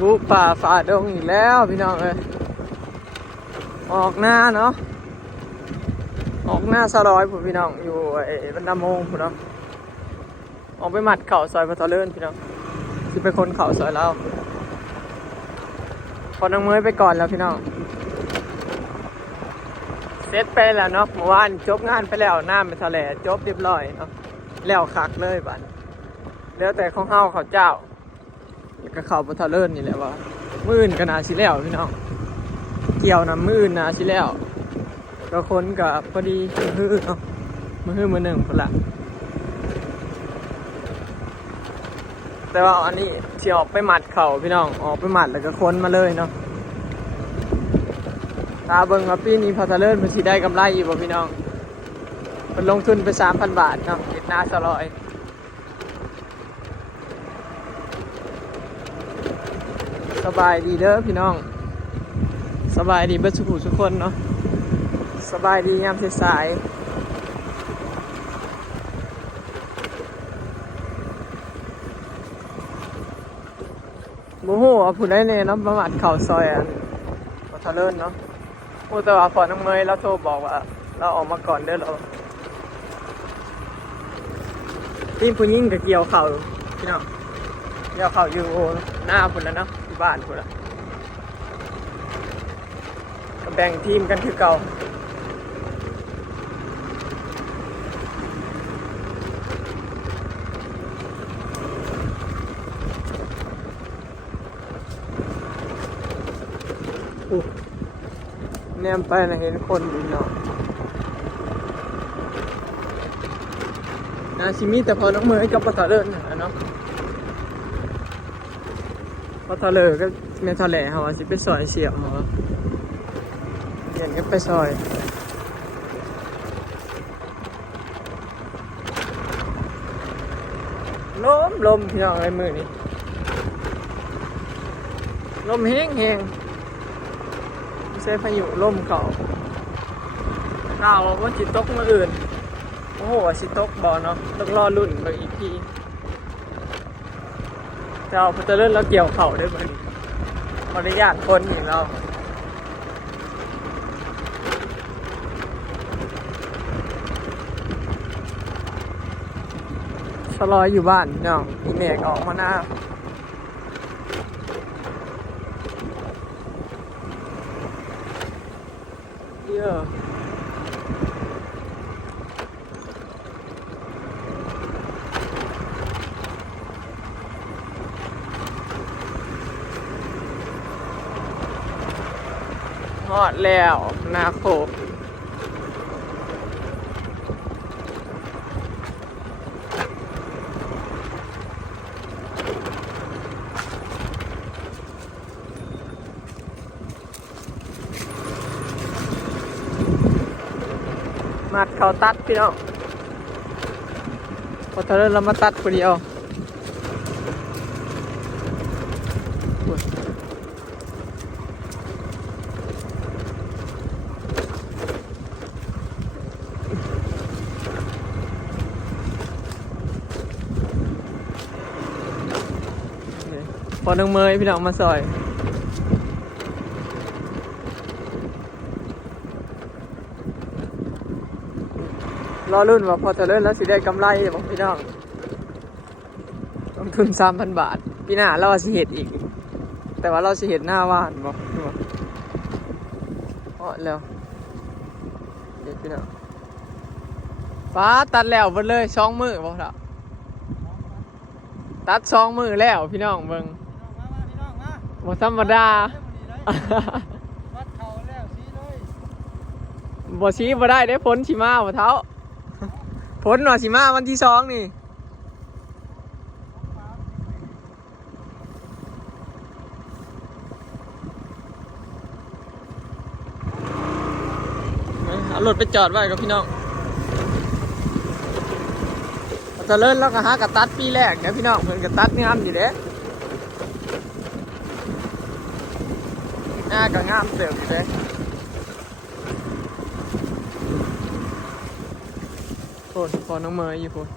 บุกป่าฝ่าดงอีกแล้วพี่น้องเอ้ยออกหน้าเนาะออกหน้าสลอยผมพี่น้องอยู่ไอ้บรรดามงพี่น้องออกไปหมัดเข่าซอยพระทเลินพี่น้องที่ไปคนเข่าซอยแล้วพอน้องเมยไปก่อนแล้วพี่น้องเสร็จไปแล้วเนาะเมื่อวานจบงานไปแล้วหน้ำไปทะเลจบเรียบร้อยเนาะแล้วคักเลยบัดแล้วแต่ของเฮาเขาเจ้า แล้วก็เข้าพุทเลิศนี่แหละว่ามื่นก็นาชิแล้วพี่น้องเกี่ยวนะมื่นนาชิแล้วก็คนกับพอดีมือเนาะมือมือหนึ่งคนละแต่ว่าอันนี้ที่ออกไปหมัดเข่าพี่น้องออกไปหมัดแล้วก็ค้นมาเลยเนาะตาเบิ่งว่าปีนี้พัทเลิศมันสิได้กำไรอยู่บ่พี่น้องมันลงทุนไปสามพันบาทเนาะเห็ดหน้าสลอย บายดีเด้อพี่น้อง สบายดีเบิดสุขุทุกคนเนาะสบายดียามสายโมโหว่าผู้ใดเน่เนาะประมาทเข่าซอยอันมาทะเลินเนาะโอ้แต่ว่าพอน้องเมยเราโทรบอกว่า เราออกมาก่อนเด้อเราทีมผู้หญิงกับเกี่ยวเข่าพี่น้องเดี๋ยวเขาอยู่หน้าพุ่นแล้วเนาะ บ้านพุ่นละก็แบ่งทีมกันคือเก่าแนมไปนะเห็นคนอยู่เนาะนาชิมิแต่พอน้องเมย์กับปะตะเลิศนะเนาะ พอทะเลก็เมทะเลเขาสิไปซอยเสียบเขาเปลี่ยนก็ไปซอยลมลมพี่น้องอะไรมือนี่ลมแห้งแห้งใช่พายุลมเขาข่าว่าจิตตกมืออื่น โอ้โหว่าสิตกบอเนาะต้องรอรุ่นเบางอีกที เจ้าพุทธเลิศแล้วเกี่ยวเข่าได้ไหมขออนุญาตคนอย่างเราชะลอยอยู่บ้านเนาะอีเมกออกมาหน้าเยอะ ฮอดแล้วนาโคกมัดเขาตัดพี่น้องพอเธอเรามาตัดคนเดียวอุ๊ย ลอนึงเมยพี่น้องมาซอยรอรุ่นว่าพอเธอเล่นแล้วสิได้กำไรบอกพี่น้องลงทุนสามพันบาทปีหน้าเราสิเหตุอีก แต่ว่าเราสิเหตุหน้าว่านบอกพี่บอกเพราะแล้วเด็กพี่น้องฟ้าตัดแล้วหมดเลยสองมือบอกเราตัดสองมือแล้วพี่น้องเบิ่งามาพี่น้องมา บ่ธรรมดา วัดเขาแล้วสีเลยบ่ชี้บ่ได้ได้ผลชิมาบ่เท้าผลหน่อชิมาวันที่สองนี่ เอารถไปจอดไว้กับพี่น้องจะเลิ่นแล้วก็หากระตัดปีแรกเนี่ยพี่น้องเพิ่นกระตัดงามอยู่เด้ หน้าก็งามเติบอยู่เด้โคนพอน้องเมย์อยู่พูน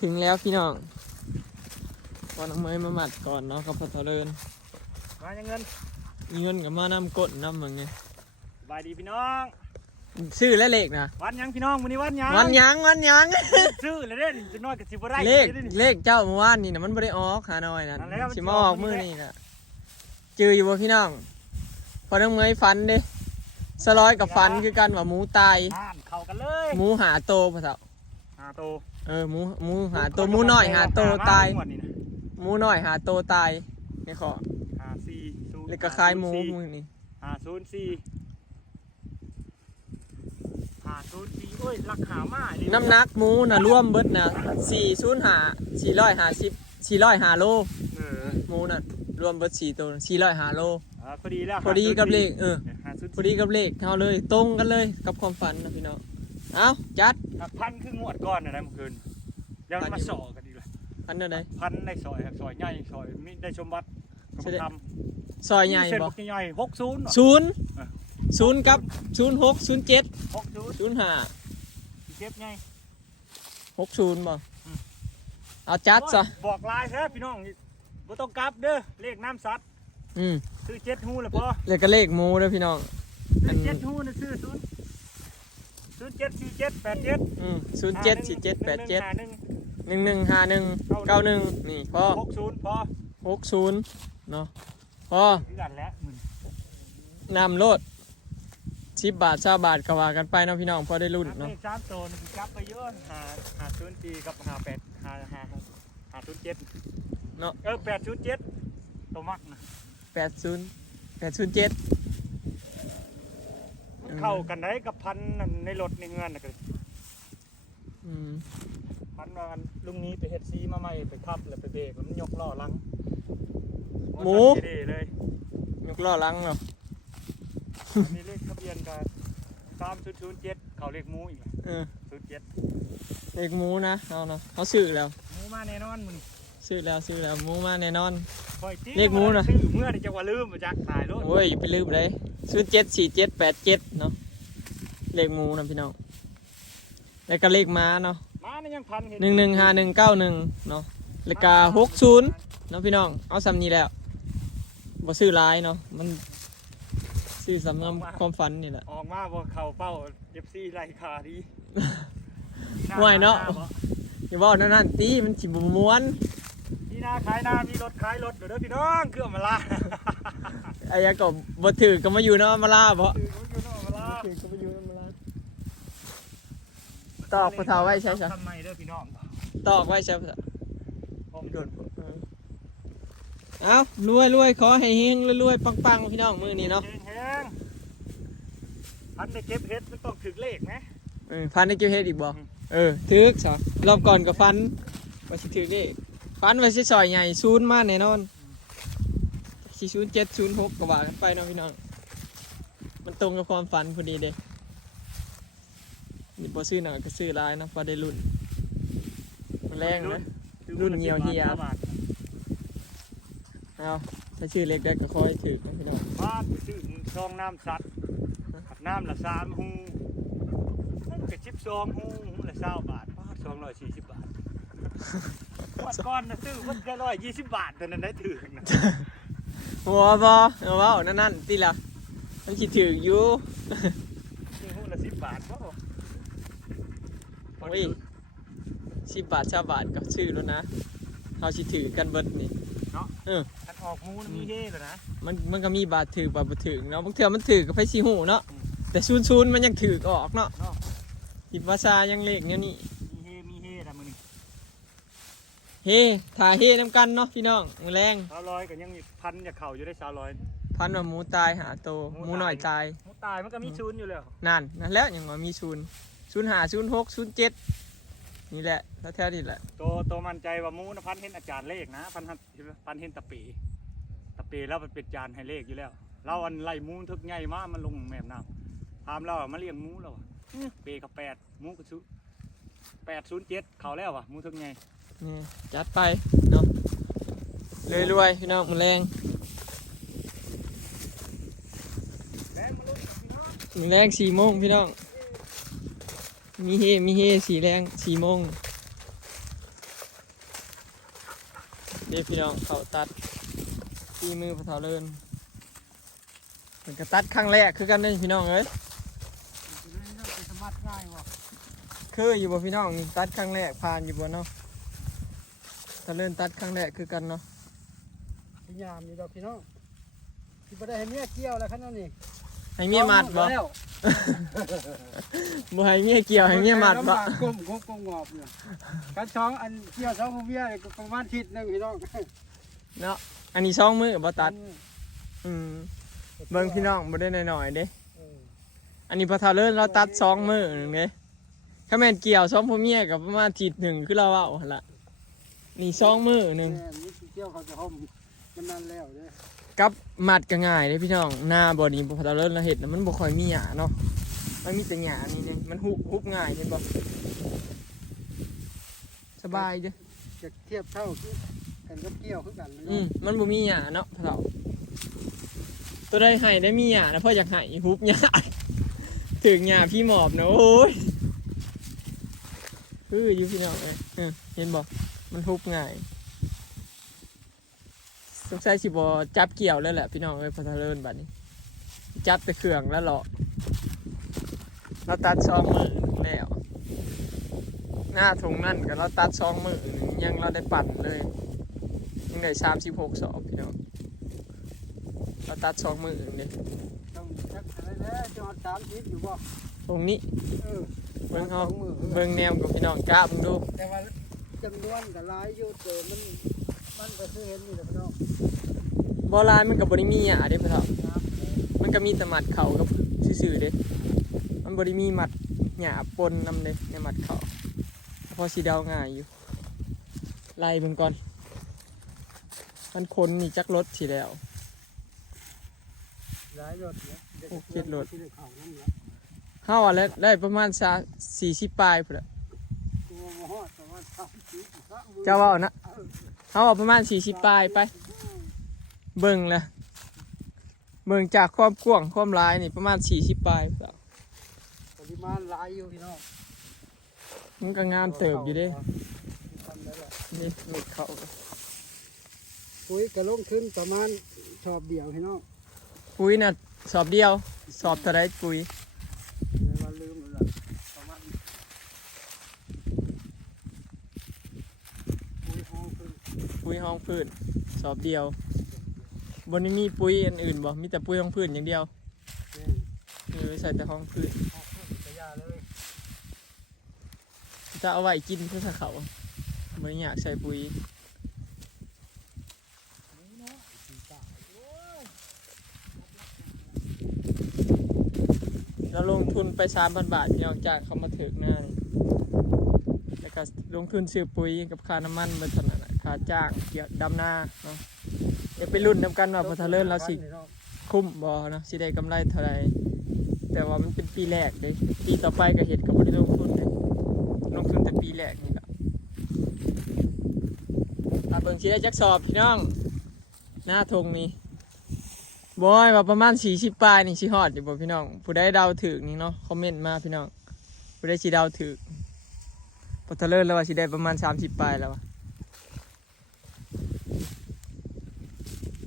ถึงแล้วพี่น้องพอน้องเมยมาหมัดก่อนเนาะกับพอเทะเลินมาอย่างเงินมีเงินกับมานำกดนำมึงไงสบายดีพี่น้อง ชื่อและเลขนะวันหยังพี่น้องมื้อนี้วันหยังวันหยังวันหยังซื้อเลยเด้นี่จะน้อยกับสิบ่ได้เลขด้นี่เลขเจ้าเมื่อวานนี่นะมันไม่ได้ออกหาน้อยนะนั่นแหละมันสิมาออกสิออกมือมื้อนี้นี่นะจืออยู่บ่พี่น้อง พอน้องเมยฟันเด้สลอยกับฟันคือกันว่าหมูตายอ่านเข้ากันเลยหมูหาโตพะเจ้าหาโตเออหมูหมูหาโตหมูน้อยหาโตตายหมดนี่นะหมูน้อยหาโตตายในขอหาสี่ศูนย์แล้วก็คล้ายหมูมือนี่หาศูนย์สี่หาศูนย์สี่โอ้ยราคามาดิน้ำหนักหมูนะร่วมเบิดนะสี่ศูนย์หาสี่ร้อยหาสิบสี่ร้อยหาโลเออหมูน่ะรวมเบิดสี่ตัวสี่ร้อยหาโลอ่าพอดีแล้วพอดีกับเลขเออหาศูนย์พอดีกับเลขเท่าเลยตรงกันเลยกับความฝันนะพี่น้องเอาจัดหักพันคืองวดก้อนอะไรเมื่อคืนยังพันมาอยู่สอกันดีเลยอันนั้นไหนพันในซอยครับซอยใหญ่ซอยมีได้ชมบัตรใช่ได้ทซอยำใหญ่เส้นบ่บักใหญ่หกศูนย์ศูนย์เออ ศูนย์กับศูนย์หกศูนย์เจ็ดหกศูนย์ศูนย์ห้าเจ็บไงหกศูนย์บ่อืมเอาจัดซะโอ้ยบอกลายแท้พี่น้องบ่ต้องกลับเด้อเลขน้ำซัดอืมซื้อเจ็ดหูเลยพอแล้วก็เลขหมูด้วยพี่น้องอัซื้อนเจ็ดหูนะซื้อศูนย์ศูนย์เจ็ดสี่เจ็ดแปดเจ็ดอืมศูนย์เจ็ดสี่เจ็ดแปดเจ็ดหนึ่งหนึ่งหนึ่งห้าหนึ่งเก้าหนึ่งนี่พอหกศูนย์พอหกศูนย์เนาะพอคือกันแล้วมึงนำโลด สิบบาทชาบาทก็ว่ากันไปเนาะพี่น้องพอได้รุ่นเลเนาะขสามตัวนี่กลับไปเยอะหาหาศูนย์สี่กับหาแปดหาหาหาศูนย์เจ็ดเนาะเออแปดศูนย์เจ็ดตัวมักนะแปดศูนย์แปดศูนย์เจ็ดมันเข้ากันได้กับพันนั่นในรถในเงินนะก็อืมพันว่าอันลุงนี้ไปเฮ็ดซีมาใหม่ไปขับแล้วไปเบรกแล้วมันยกล้อหลังหมูเด้เลยยกล้อหลังเนาะอันนี้เลขทะ เบียนกับสามศูนย์ศูนย์เจ็ดเขาเลขหมูอีกเออศูนย์เจ็ดเลขหมูนะเอาเนาะเขาซื้อแล้วหมูมาแน่นอนมึงซื้อแล้วซื้อแล้วหมูมาแน่นอนปล่อยตีเลขหมูน่ะชื่อเมื่อที่จะว่าลืมมาจากถ่ายรถโอ้ยอย่าไปลืมเลยศูนย์เจ็ดสี่เจ็ดแปดเจ็ดเนาะเลขหมูนะพี่น้องแล้วก็เลขม้าเนาะมานี่ยังพันเห็หนึ่งหนึ่งห้าหนึ่งเก้าหนึ่งเนาะแล้วก็หกศูนย์เนาะพี่น้องเอาซ้ำนี้แล้วบ่ซื้อหลายเนาะมัน ซื้อสำนำความฝันนี่แหละออกมาบ่เข่าเป้าเอฟซีไล่คาดีห่วยเนาะอย่าบอกนั่นนั่นตีมันสิบม้วนพี่นาขายนามีรถขายรถเดี๋ยวเด้อพี่น้องเครื่องมาลาไอ้ยาก็บ่ถือก็มาอยู่เนาะมาลาบ่คือเขาอยู่เนาะมาลาถือก็มาอยู่เนาะมาลาตอกผู้เฒ่าไว้ใช่ซะทำไมเด้อพี่น้องตอกไว้ใช่ซะผมโดน เอารวยรวยขอให้เฮงรวยๆปังๆพี่น้องมื้อนี้เนาะแห้งๆพันได้เก็บเฮ็ดมันต้องถึกเลขนะเออฟันได้เก็บเฮ็ดอีกบ่อืมเออถึกซะรอบก่อนก็ฟันว่าสิถึกเด้ฟันว่าสิซอยใหญ่ศูนย์มาแน่นอนสิศูนย์เจ็ดศูนย์หกก็ว่ากันไปเนาะพี่น้องมันตรงกับความฝันพอดีเด้นี่บ่ซื้อหน่อยก็ซื้อหลายเนาะพอได้รุ่นมันแรงนะรุ่นเหี่ยวเหี่ยบาท เอาถ้าชื่อเล็กได้ก็คอยถือนะพี่น้องบ้านไปซื้อซองน้ำสัตว์ขับน้ำละสามหูมันก็ชิบซองหูหูละเศร้าบาทบ้านสองร้อยสี่สิบบาทวันก่อนนะซื้อมันแค่ร้อยยี่สิบบาทแต่นั้นได้ถือนะหัวบอเอาเว้านั่นนั่นตีละมันคิดถืออยู่ซื้อหูละสิบบาทเพราะโอ้ยสิบบาทชาบาทก็ชื่อแล้วนะเขาสิถือกันเบิดนี่ เออท่านออกหมูนะมีเฮ่เลยนะมันมันก็มีบาทถือบาทบ่ถือเนาะบางเทื่อมันถือกับไผสิหูเนาะอืมแต่ซูนซูนๆมันยังถือออกเนาะเนาะคิดว่าซายังเลขแนวนี้มีเฮ่มีเฮ่นะมือนี่เฮ้ถ่ายเฮ้น้ำกันเนาะพี่น้องมือแรงสาวร้อยก็ยังมีพันอย่าเข่าอยู่ได้สาวร้อยพันว่าหมูตายหาโตหหมูมูหน่อยตาตายยหมูตายมันก็มีชูนย์อยู่แล้วนั่นนั่นแล้วยังว่ามีศูนย์ศูนย์หาศูนย์หกศูนย์เจ็ด นี่แหละแถวๆนี่แหละ ตัวตัวมั่นใจว่าหมูนะพันเห็นอาจารย์เลขนะพันหัดพันเห็นตะปี ตะปีแล้วมันเป็นจานให้เลขอยู่แล้ว เราอันไล่หมูทึกใหญ่มากมันลงแม่น้ำถามเราอะมาเลี้ยงหมูแล้วอะอื้อเปกับแปดหมูกระชุแปดศูนย์เจ็ดเขาแล้วอะหมูทึกใหญ่นี่จัดไปเนาะเลยรวยๆพี่น้องมือแรงแรงมาลุ้นกับพี่น้องมือแรงสี่โมงพี่น้อง มีเฮมีเฮสีแรงสี่โมงเดี๋ยวพี่น้องเขาตัดตีมือพอเท่าเลินเหมือนกับตัดครั้งแรกคือกันเลยพี่น้องเอ้ยสมัครง่ายว่ะคืออยู่บ่พี่น้องนี่ตัดครั้งแรกผ่านอยู่บ่เนาะเท่าเลินตัดครั้งแรกคือกันเนาะพยายามอยู่ดอกพี่น้องที่บ่ได้ให้เมียเกี่ยวแล้วคันนั้นนี่ให้เมียมัดบ่แล้ว บ่ให้เมียเกี่ยวให้เมียมัดบ่ลำบากก้มก้มก้มงอบเนี่ยการช้องอันเกี่ยวช้องของเมียก็ประมาณทิศหนึงพี่น้องเนาะอันนี้สองมือบ่ตัด อืมเบิ่งพี่น้องบ่ได้น้อยๆเด้เอออันนี้พอเท่าเลินเราตัดสองมือหนึงเด้ถ้าแม่นเกี่ยวสองพ่อเมียกับประมาณอาทิศหนึ่งคือเราเอาหั่นล่ะนี่สองมือหนึงแม่นี่สิเกี่ยวเขาจะห่มมันนั่นแล้วเด้ กับมัดก็ง่ายเลยพี่น้องหน้าบอดี้พอเราเริ่มเราเห็ดแล้วมันบ่ค่อยมีหยาเนาะมันมีแต่หยานี่เนี่ยมันฮุบฮุบง่ายเห็นบ่สบายเด้อจะเทียบเท่าคือกันกับเกี่ยวคือกันอืมมันบ่มีหยาเนาะพอเราตัวได้ให้ได้มีหยานะเพราะอยากให้ฮุบหยาถึงหยาพี่หมอบนะโอ้ยคืออยู่พี่น้องเอ้ยเออเห็นบ่มันฮุบง่ายส งสัยสิบ่จับเกี่ยวแล้วแหละพี่น้องเอ้ยพอเราเริ่มบัดนี้ จับแต่เครื่องแล้วเหรอเราตัดซองมือแล้ว หน้าถุงนั่นก็เราตัดซองมือหนึ่งยังเราได้ปั่นเลยยังได้สามสิบหกสอบพี่น้องเราตัดซองมือหนึ่งเนี่ยต้องจักอะไรแน่จอดสามทิศอยู่บ่ตรงนี้เออเบิ้งเขาสอมือเบิ้งแนวกับพี่น้องจ้ามึงดูแต่ว่าจำนวนก็หลายอยู่เดิมันมัน ก็คือเห็นนี่แหละพี่น้องบอลายมันกับบริมีอะเด้พี่น้องน้ำเลยมันก็มีแต่หมัดเข่ากับซื่อๆเด้มันบริมีหมัดหยาปนนำเด้ในหมัดเข่าพอสีเดาง่ายอยู่ไล่เบิ่งก่อนมันคนนี่จักรถสีแล้วหลายรถเนี่ยด็กโอ้เจ็ดรถที่ได้เข้านั่นแหละเฮาอะแล้วได้ประมาณซาสี่สิบปลายพุ่นแหละตัวบ่ฮอดแต่ว่าทำทิศพระมือเจ้าว่านะ เฮาอะประมาณสี่สิบปลายไป เบิ่งเลยเบิ่งจากความกว้างความหลายนี่ประมาณสี่สิบปลายพุ่นแหละปริมาณหลายอยู่พี่น้องมันก็งามเติบอยู่เด้ทำได้แหละนี่มีเขาปุ๋ยกระลงขึ้นประมาณชอบเดียวพี่น้องปุ๋ยน่ะสอบเดียว สอบเท่าไรปุ๋ยเลยว่าลืมแล้วล่ะประมาณปุ๋ยห้องขึ้น ปุ๋ยห้องพืชสอบเดียวบนนี้มีปุ๋ยอันอื่นบ่มีแต่ปุ๋ยห้องพืชอย่างเดียวเออใส่แต่ห้องพืชห้นจะเอาไว้กินเพื่อเขาไม่อยากใส่ปุ๋ยเนาลงทุนไปสามพันบาทพี่น้องจากเขามาถึกหน้านี่แล้วก็ลงทุนซื้อปุ๋ยกับค่าน้ำมันมาเท่านั้น น่ะค่าจ้างเกี่ยวดำนาเนาะเดี๋ยวไปรุ่นนำกันว่าพอทะเลินเราสิคุ้มบ่เนาะสิได้กำไรเท่าไรแต่ว่ามันเป็นปีแรกเด้ปีต่อไปก็เห็ดก็บ่ได้ลงทุนเด้ลงทุนแต่ปีแรกนี่แหละอาเบิ่งสิได้จักสอบพี่น้อง หน้าทงนี่บอยว่าประมาณ40ปลายนี่สิฮอดอยู่บ่พี่น้อง ผู้ใดเดาถูกนี่เนาะคอมเมนต์มาพี่น้องผู้ใดสิเดาถูกพอทะเลินแล้วว่าสิได้ประมาณ30ปลายแล้ววะ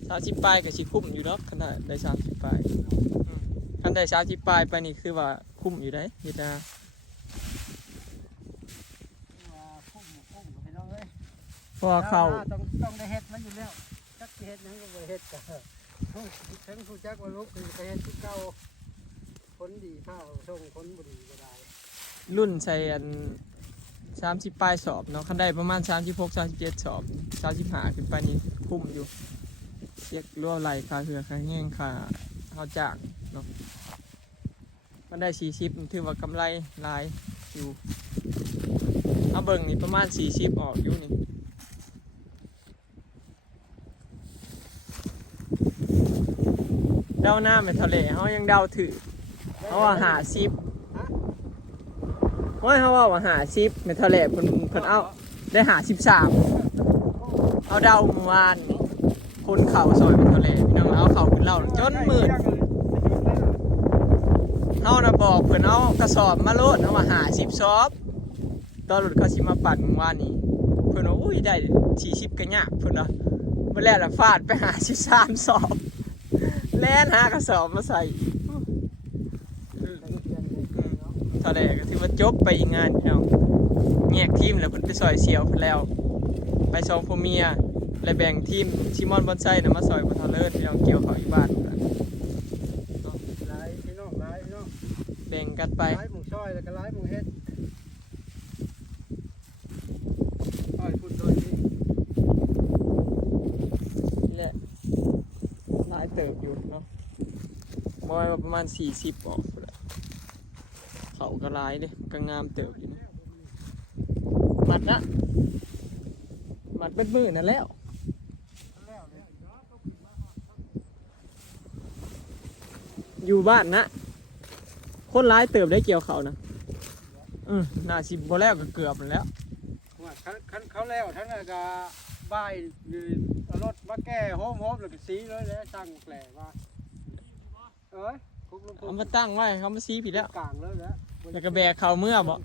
30ปลายก็สิคุ้มอยู่ดอกขนาดได้30ปลายอืมคันได้30ปลายไปนี่คือว่าคุ้มอยู่ได้เฮ็ดนาว่าพุ่มพุ่มพี่น้องเอ้ยเพราะว่าเข้าต้องต้องได้เฮ็ดมันอยู่แล้วจักสิเฮ็ดหยังก็บ่ได้เฮ็ดก็ถึงผู้จักว่าลูกคือไปเฮ็ดที่เก่าผลดีข้าวส่งผลบ่ดีก็ได้ รุ่นใส่อันสามสิบปลายสอบเนาะคันได้ประมาณสามสิบหกสามสิบเจ็ดสอบสามสิบห้าขึ้นไปนี่คุ้มอยู่ เรียกรั่วไหลค่าเหือค่าแห้งค่าเขาจางเนาะมันได้สี่สิบถือว่ากำไรหลายอยู่เอาเบิ่งนี่ประมาณสี่สิบออกอยู่นี่เดาหน้าไม่ทะเลเขายังเดาถือเขาว่าหาสิบโอ้ยเขาว่าว่าหาสิบเมทัลเลเพิ่นเพิ่นเอาได้หาสิบสามเอาเดาเมื่อวานนี่ คนเข่าซอยเมทัลเลพี่น้องเอาเข่าขึ้นเล่าจนหมื่นเฮานะบอกเพิ่อนเอากระสอบมาโลดเอามาหาสิบซอบตอนรถเขาสิมาปั่นเมื่อวานนี้ เพิ่อนว่าอุ้ยได้สี่สิบก็ยาเพิ่อนว่าเมื่อแรกละฟาดไปหาสิบสามสอบ แล่นหากระสอบมาใส่ท่าไรก็ถือว่าจบไปงานพี่น้องแยกทีมแล้วเพิ่นไปซอยเสียวเพิ่นแล้ว ไปสองพ่อเมีย และแบ่งทีมชิมอนบอนไซนะมาซอยบ่เท่าเลิศพี่น้องเกี่ยวเขาอีบ้านพุ่นน่ะหลายพี่น้องหลายพี่น้องแบ่งกันไปหลายหมูช่อยแล้วก็หลายหมูเฮ็ดอ้อยพุ่นโดยนี่นี่แหละหลายเติบอยู่เนาะบอยว่าประมาณสี่สิบออกพุ่นแหละเขาก็หลายเด้ก็งามเติบอยู่นะมัดนะมัดเป็นมือนั่นแล้วแล้วเนี่ย อยู่บ้านนะ คนร้ายเติบได้เกี่ยวเขานะอืมน่าสิบ่แล้วก็เกือบนั่นแหล้วว่าคันคันเขาแล้วทั้งนั้นก็บ่ายอยู่เอารถมาแก้โฮมโฮมแล้วก็สีเลยแล้วสั่งแกล่ว่าเอ้ยคุกลงเอามาตั้งไว้เขามาซีผิดแล้วกลางเลยแล้วแล้วก็แบกเขาเมื่อบ่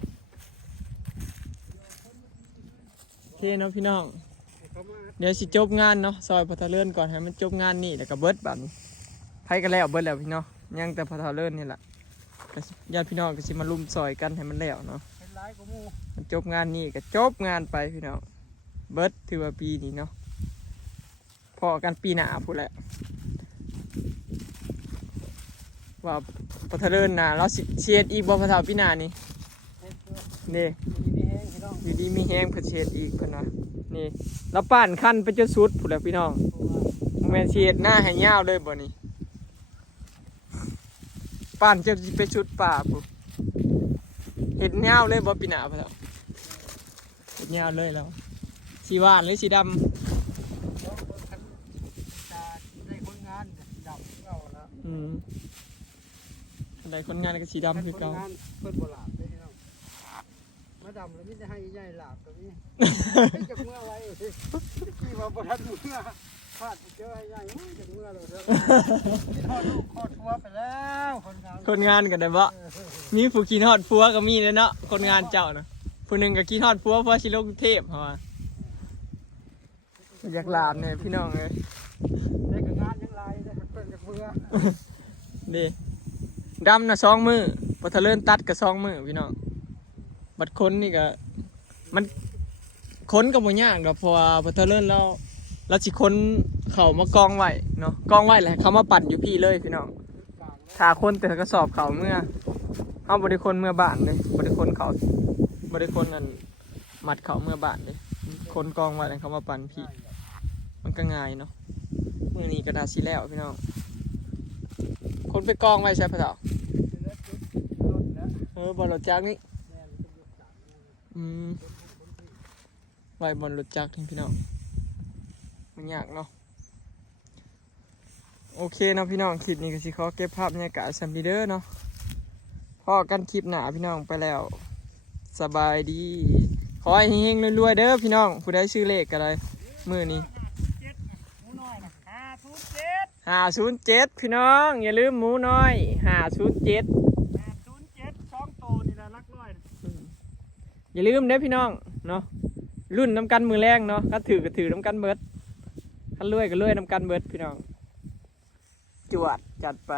โอเคเนาะพี่น้องเขามาเดี๋ยวสิจบงานเนาะซอยพอทะเลื่อนก่อนให้มันจบงานนี่แล้วก็เบิดบัดนี้ไผก็แล้วเบิดแล้วพี่น้อง ยังแต่พอทะเลื่อนนี่แหละก็สิญาติพี่น้องก็สิมารุมซอยกันให้มันแล้วเนาะเป็นร้ายกูมูมันจบงานนี่ก็จบงานไปพี่น้องเบิดถือว่าปีนี้เนาะพอกันปีหน้าพูดแหละว่าพอทะเลื่อนนะเราสิเชียดอีกบ่พอเท่าปีหน้านี่เฮ็ดเพื่อนี่มีแห้งพี่น้องอยู่ดีมีแห้งเพิ่นเชียดอีกเพิ่นว่านี่เราป้านขั้นไปจนสุดพูดแหล้วพี่น้องเพราะว่าแมนเชียดหน้าให้ยาวเลยบ่นี่ ป้านจะสิไปชุดป่าปุ๊เห็นยาวเลยบ่ปีหน้าพอเท่าเห็นยาวเลยแล้วสีหวานหรือสีดำน้องคนคันจะได้คนงานดับเราแล้วอืมอันใดคนงานก็สีดำคือเก่าคนงานเพิ่นบ่หลาบเลยพี่น้องมาดำแล้วมิจะให้ใหญ่หลาบตรงนี้ให้จากเมื่อไว้สิที่ว่าบ่ทันเมื่อ พลาดไปเจอไอ้ใหญ่โอ้ยจากเมื่อเลยเถอะที่ทอดลูกคอดทัวไปแล้วคนงานคนงานกันได้บ่เออมีผู้ขี้ทอดฟัวก็มีเลยเนาะคนงานเจ้านะผู้หนึ่งก็ขี้ทอดฟัวเพราะชิโลกรุงเทพเหรอวะอยากลามเนี่ยพี่น้องเลยได้กับงานยังไรได้กับเพิ่นจากเมื่อดีดำนะสองมือพอทะเลินตัดกับสองมือพี่น้องบัดค้นนี่ก็มันค้นก็บ่ยากดอกเพราะว่าพอทะเลินเราเราสิค้น เขามากองไว้เนาะกองไว้แหละเขามาปั่นอยู่พี่เลยพี่น้องกลางเลยถ้าคนแต่กระสอบเขาเมื่อเอาบริคนเมื่อบ้านเลยบริคนเขาบริคนอันมัดเขาเมื่อบ้านเลยคนกองไว้แล้วเขามาปั่นพี่ มันก็ง่ายเนาะมือนี้กระดาษสีแล้วพี่น้องคนไปกองไว้ใช่ปะเจ้าเป็นเออบอลรถจักรนี่อืมไว้บอลรถจักรนี่พี่น้องมันยากเนาะ โอเคเนาะพี่น้องคลิปนี้ก็สิขอเก็บภาพบรรยากาศซัมดีเดอร์เนาะพอกันคลิปหนาพี่น้องไปแล้ว สบายดี ขอให้เฮงๆรวยๆเด้อพี่น้อง ผู้ใดชื่อเลขอะไรมือนี้ห้าศูนย์เจ็ดห้าศูนย์เจ็ดพี่น้อง อย่าลืมหมูน้อยห้าศูนย์เจ็ดแปดศูนย์เจ็ดสองโตนี่ละลักร้อยนะอย่าลืมเด้อพี่น้องเนาะรุ่นน้ำกันมือแรงเนาะถ้าถือก็ถือน้ำกันเบิดถ้ารวยก็รวยน้ำกันเบิดพี่น้อง จวดจัดไป